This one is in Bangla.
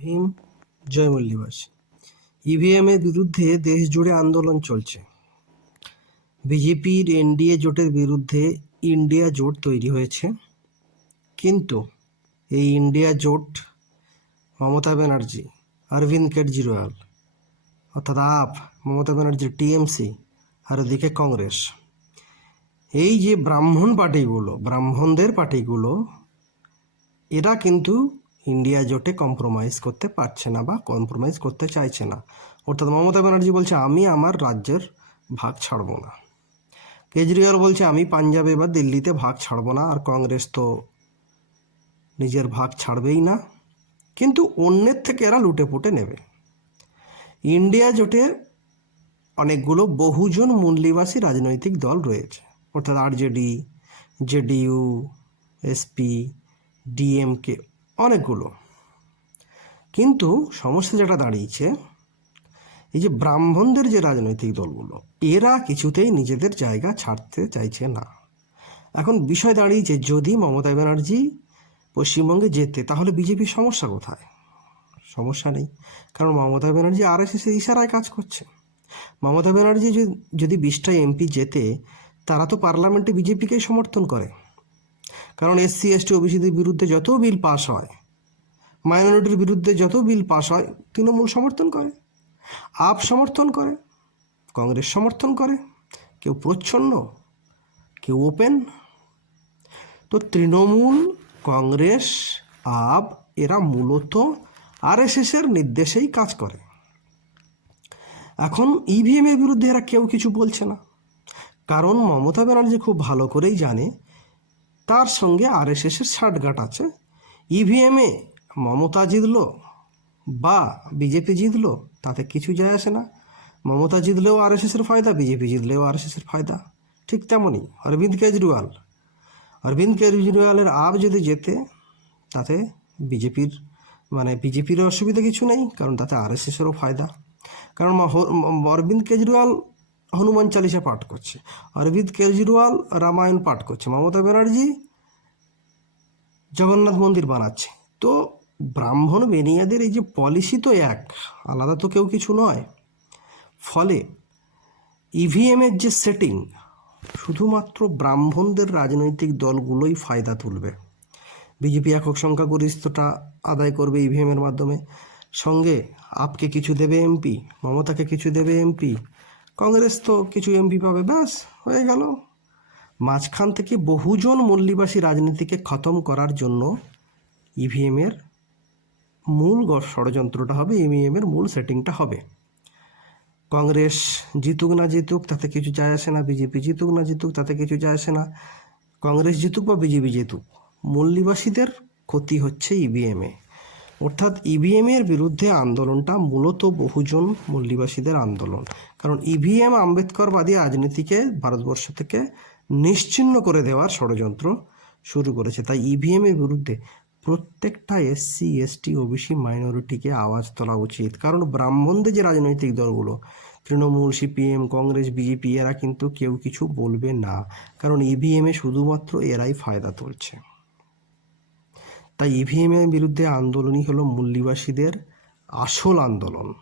ভীম জয় মল্লিবাস ইভিএম এর বিরুদ্ধে দেশ জুড়ে আন্দোলন চলছে। বিজেপির এনডিএ জোটের বিরুদ্ধে ইন্ডিয়া জোট তৈরি হয়েছে। কিন্তু এই ইন্ডিয়া জোট মমতা ব্যানার্জি, অরবিন্দ কেজরিওয়াল, অর্থাৎ আপ, মমতা ব্যানার্জি টিএমসি আর ওদিকে কংগ্রেস। এই যে ব্রাহ্মণ পার্টিগুলো, ব্রাহ্মণদের পার্টিগুলো, এরা কিন্তু ইন্ডিয়া জোটে কম্প্রোমাইজ করতে পারছে না বা কম্প্রোমাইজ করতে চাইছে না। অর্থাৎ মমতা ব্যানার্জি বলছে, আমি আমার রাজ্যের ভাগ ছাড়ব না। কেজরিওয়াল বলছে, আমি পাঞ্জাবে বা দিল্লিতে ভাগ ছাড়ব না, আর কংগ্রেস তো নিজের ভাগ ছাড়বেই না। কিন্তু অন্যের থেকে এরা লুটে পুটে নেবে। ইন্ডিয়া জোটে অনেকগুলো বহুজন মূল্যবাসী রাজনৈতিক দল রয়েছে। অর্থাৎ আরজেডি, জেডিইউ, এসপি, ডিএমকে অনেকগুলো। কিন্তু সমস্যা যেটা দাঁড়িয়েছে, এই যে ব্রাহ্মণদের যে রাজনৈতিক দলগুলো, এরা কিছুতেই নিজেদের জায়গা ছাড়তে চাইছে না। এখন বিষয় দাঁড়িয়েছে, যদি মমতা ব্যানার্জি পশ্চিমবঙ্গে যেতে, তাহলে বিজেপির সমস্যা কোথায়? সমস্যা নেই। কারণ মমতা ব্যানার্জি আর এস ইশারায় কাজ করছে। মমতা ব্যানার্জি যদি- যদি বিশটা এমপি যেতে, তারা তো পার্লামেন্টে বিজেপিকেই সমর্থন করে। কারণ এসসি এসটি ওবিসিদের বিরুদ্ধে যত বিল পাস হয় মাইনরিটির বিরুদ্ধে যত বিল পাস হয়, তৃণমূল সমর্থন করে, আপ সমর্থন করে, কংগ্রেস সমর্থন করে, কেউ প্রচ্ছন্ন, কেউ ওপেন তো তৃণমূল, কংগ্রেস, আপ, এরা মূলত আরএসএসের নির্দেশেই কাজ করে। এখন ইভিএম এর বিরুদ্ধে এরা কেউ কিছু বলছে না। কারণ মমতা ব্যানার্জি খুব ভালো করেই জানে তার সঙ্গে আরএসএসের ষাটগাঁট আছে। ইভিএমে মমতা জিতলো বা বিজেপি জিতলো, তাতে কিছু যায় আসে না। মমতা জিতলেও আর এস আরএসএসের ফায়দা, বিজেপি জিতলেও আর এস আরএসএসের ফায়দা। ঠিক তেমনই অরবিন্দ কেজরিওয়াল। অরবিন্দ কেজরিওয়ালের আপ যদি যেতে তাতে বিজেপির মানে বিজেপির অসুবিধা কিছু নেই, কারণ তাতে আরএসএসেরও ফায়দা। কারণ ম- হ- ম- অরবিন্দ কেজরিওয়াল হনুমান চালিসা পাঠ করছে। অরবিন্দ কেজরিওয়াল রামায়ণ পাঠ করছে। মমতা ব্যানার্জি জগন্নাথ মন্দির বানাচ্ছে। তো ব্রাহ্মণ বেনিয়াদের এই যে পলিসি তো এক, আলাদা তো কেউ কিছু নয়। ফলে ইভিএমের যে সেটিং শুধুমাত্র ব্রাহ্মণদের রাজনৈতিক দলগুলোই ফায়দা তুলবে। বিজেপি একক সংখ্যাগরিষ্ঠতা আদায় করবে ইভিএমের মাধ্যমে। সঙ্গে আপকে কিছু দেবে এমপি মমতাকে কিছু দেবে এমপি কংগ্রেস তো কিছু এমপি পাবে, ব্যাস, হয়ে গেল। মাঝখান থেকে বহুজন মল্লিবাসী রাজনীতিকে খতম করার জন্য ইভিএমের মূল ষড়যন্ত্রটা হবে ইভিএমের মূল সেটিংটা হবে। কংগ্রেস জিতুক না জিতুক, তাতে কিছু যায় আসে না। বিজেপি জিতুক না জিতুক, তাতে কিছু যায় আসে না। কংগ্রেস জিতুক বা বিজেপি জিতুক, মল্লিবাসীদের ক্ষতি হচ্ছে ইভিএমে অর্থাৎ ইভিএমের বিরুদ্ধে আন্দোলনটা মূলত বহুজন মল্লিবাসীদের আন্দোলন। কারণ ইভিএম আম্বেদকরবাদী রাজনীতিকে ভারতবর্ষ থেকে নিশ্চিহ্ন করে দেওয়ার ষড়যন্ত্র শুরু করেছে। তাই ইভিএম এর বিরুদ্ধে প্রত্যেকটা এসসি এসটি ওবিসি মাইনরিটিকে আওয়াজ তোলা উচিত। কারণ ব্রাহ্মণদের যে রাজনৈতিক দলগুলো, তৃণমূল সিপিএম কংগ্রেস বিজেপি এরা কিন্তু কেউ কিছু বলবে না। কারণ ইভিএমে শুধুমাত্র এরাই ফায়দা তুলছে। তাই ইভিএম এর বিরুদ্ধে আন্দোলনই হলো মূল্যবাসীদের আসল আন্দোলন।